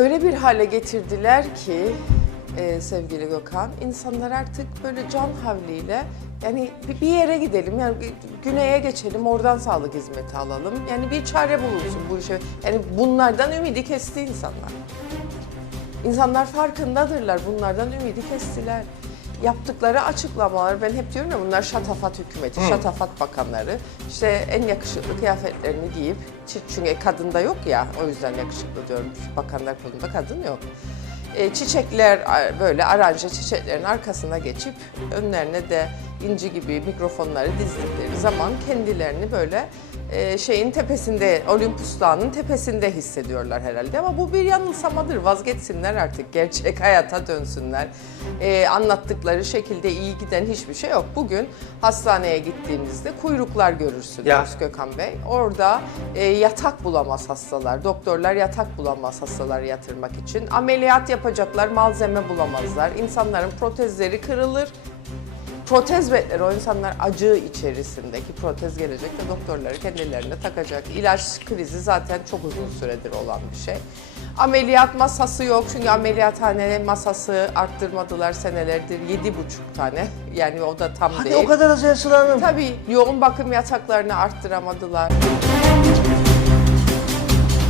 öyle bir hale getirdiler ki e, sevgili Gökhan, insanlar artık böyle can havliyle yani bir, yere gidelim, yani gü- güneye geçelim, oradan sağlık hizmeti alalım. Yani bir çare bulunsun bu işe. Yani bunlardan ümidi kesti insanlar. İnsanlar farkındadırlar, bunlardan ümidi kestiler. Yaptıkları açıklamalar, ben hep diyorum ya bunlar şatafat hükümeti, şatafat bakanları. İşte en yakışıklı kıyafetlerini giyip, çünkü kadında yok ya, o yüzden yakışıklı diyorum. Bakanlar kolunda kadın yok. E, çiçekler böyle aranje çiçeklerin arkasına geçip önlerine de inci gibi mikrofonları dizdikleri zaman kendilerini böyle e, şeyin tepesinde, Olympus Dağı'nın tepesinde hissediyorlar herhalde. Ama bu bir yanılsamadır. Vazgeçsinler artık. Gerçek hayata dönsünler. E, anlattıkları şekilde iyi giden hiçbir şey yok. Bugün hastaneye gittiğinizde kuyruklar görürsünüz Ya. Gökhan Bey. Orada e, yatak bulamaz hastalar. Doktorlar yatak bulamaz hastaları yatırmak için. Ameliyat yapacaklar, malzeme bulamazlar. İnsanların protezleri kırılır. Protez betleri o insanlar acı içerisindeki protez gelecek ve doktorları kendilerine takacak. İlaç krizi zaten çok uzun süredir olan bir şey. Ameliyat masası yok çünkü ameliyathane masası arttırmadılar senelerdir. Yedi buçuk tane yani o da tam Hadi değil. o kadar az Hanım. Tabii yoğun bakım yataklarını arttıramadılar.